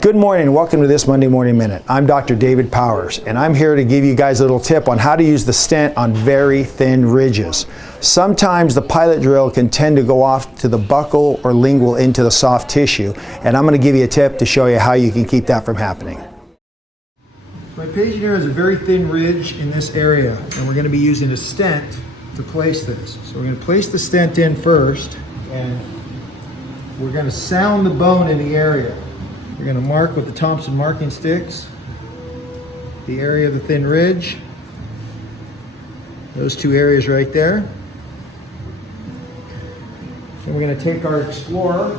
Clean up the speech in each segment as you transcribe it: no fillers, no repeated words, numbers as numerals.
Good morning and welcome to this Monday Morning Minute. I'm Dr. David Powers and I'm here to give you guys a little tip on how to use the stent on very thin ridges. Sometimes the pilot drill can tend to go off to the buccal or lingual into the soft tissue, and I'm going to give you a tip to show you how you can keep that from happening. My patient here has a very thin ridge in this area and we're going to be using a stent to place this. So we're going to place the stent in first and we're going to sound the bone in the area. We're going to mark with the Thompson marking sticks the area of the thin ridge, those two areas right there. Then we're going to take our Explorer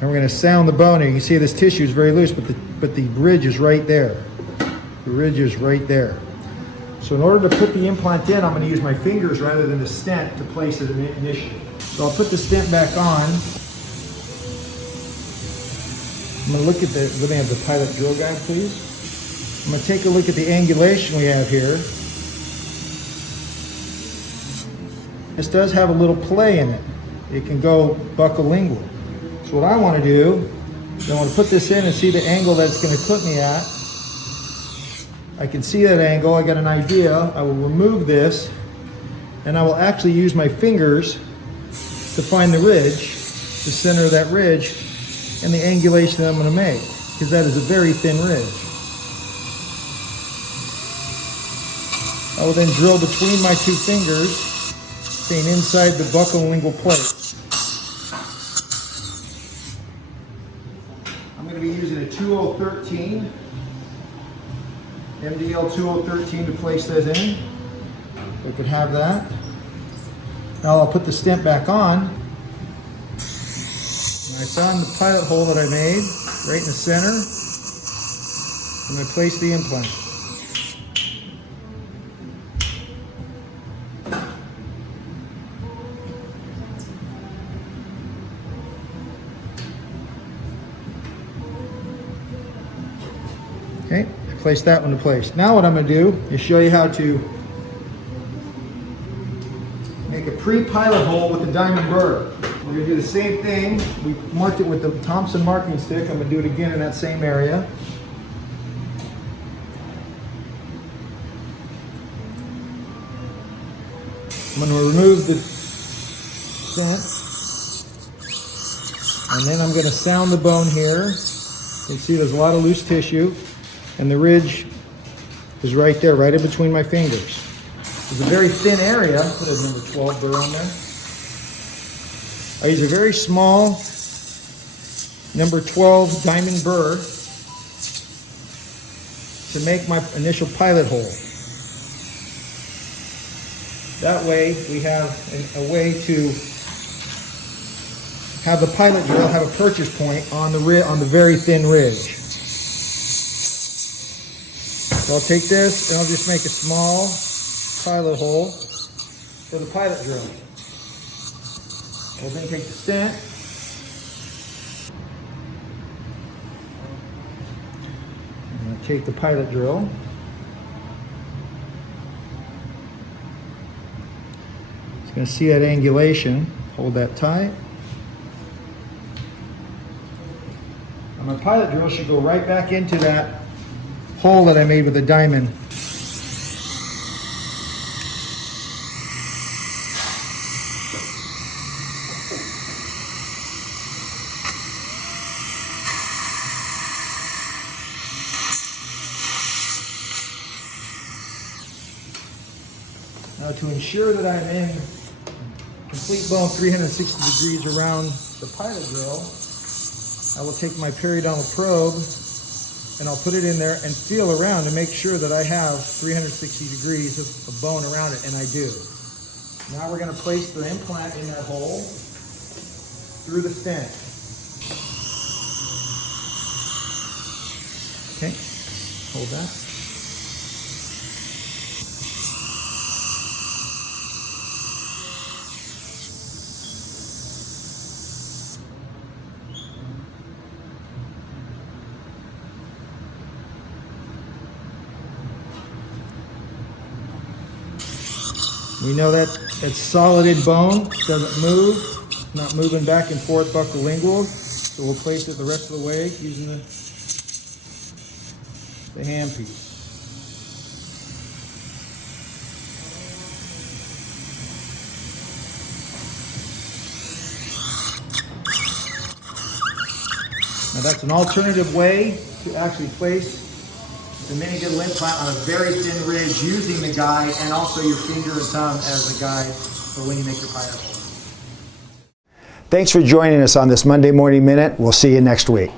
and we're going to sound the bone. And you can see this tissue is very loose, but the ridge is right there. The ridge is right there. So in order to put the implant in, I'm going to use my fingers rather than the stent to place it initially. So I'll put the stent back on. I'm going to look at let me have the pilot drill guide, please. I'm going to take a look at the angulation we have here. This does have a little play in it. It can go buccal lingual. So what I want to do is I want to put this in and see the angle that it's going to put me at. I can see that angle, I got an idea. I will remove this and I will actually use my fingers to find the ridge, the center of that ridge, and the angulation that I'm going to make, because that is a very thin ridge. I will then drill between my two fingers, staying inside the buccal lingual plate. I'm going to be using a 2013, MDL 2013 to place those in. We could have that. Now I'll put the stent back on. I found the pilot hole that I made right in the center. I'm going to place the implant. Okay, I placed that one in place. Now what I'm going to do is show you how to make a pre-pilot hole with the diamond burr. We're going to do the same thing. We marked it with the Thompson marking stick. I'm going to do it again in that same area. I'm going to remove the stent. And then I'm going to sound the bone here. You can see there's a lot of loose tissue. And the ridge is right there, right in between my fingers. It's a very thin area. Put a number 12 burr on there. I use a very small number 12 diamond burr to make my initial pilot hole. That way we have a way to have the pilot drill have a purchase point on the very thin ridge. So I'll take this and I'll just make a small pilot hole for the pilot drill. We'll then take the stent. I'm going to take the pilot drill. It's going to see that angulation. Hold that tight. And my pilot drill should go right back into that hole that I made with the diamond. Now to ensure that I'm in complete bone 360 degrees around the pilot drill, I will take my periodontal probe and I'll put it in there and feel around to make sure that I have 360 degrees of bone around it, and I do. Now we're going to place the implant in that hole through the stent. Okay, hold that. We know that it's solid in bone, doesn't move. not moving back and forth buccolingual, so we'll place it the rest of the way using the handpiece. Now that's an alternative way to actually place the mini dental implant on a very thin ridge using the guide and also your finger and thumb as the guide for when you make your pilot hole. Thanks for joining us on this Monday Morning Minute. We'll see you next week.